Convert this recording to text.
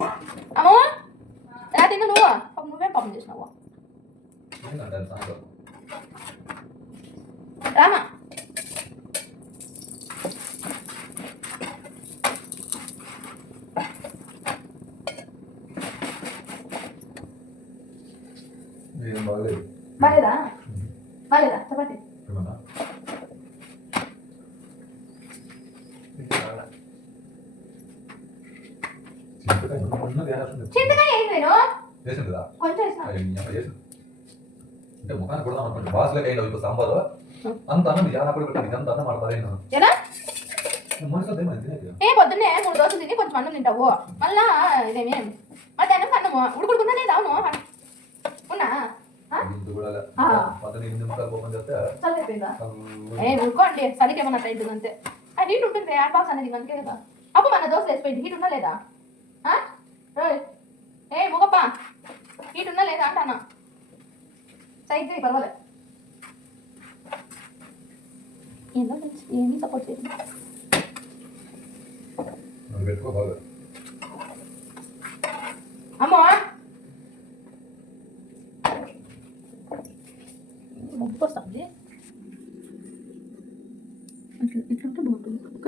అమ్మో ఎలా తిన్నా నువ్వు పాపం నువ్వేం పాపం చేసినావు రామా బాలేదా బాలేదా చపాతి చింతకాయ వేసి నేను కొంచెం అంటే ముఖాన్ని కూడా అనుకోండి బాస్లో కైండ్ ఇప్పుడు సాంబారు అంత అన్నం యానప్పుడు పెట్టండి ఇదంత అన్నం ఆడతారు ఏ పొద్దున్నే 3 దోశలు తిని కొంచెం అన్నం తింటావు మళ్ళా ఇదేమి మధ్యాహ్నం అన్నము ఉడుకుడుకున్నా రావును ఉన్నా ఉడుకోండి చలికి ఏమన్నా టైట్ అంతే ఆ హీట్ ఉంటుంది ఆ బాక్స్ అనేది అందుకే కదా అప్పుడు మన దోశ వేసిపోయింది హీట్ ఉన్నా లేదా ఏ ముగప్ప హీట్ ఉన్నా లేదా అంటానా సైడ్ పర్వాలేదు ఏందో ఏమీ సపోర్ట్ చేయండి అమ్మా ముప్పు వస్తుంది ఇట్లుంటే బాగుంటుంది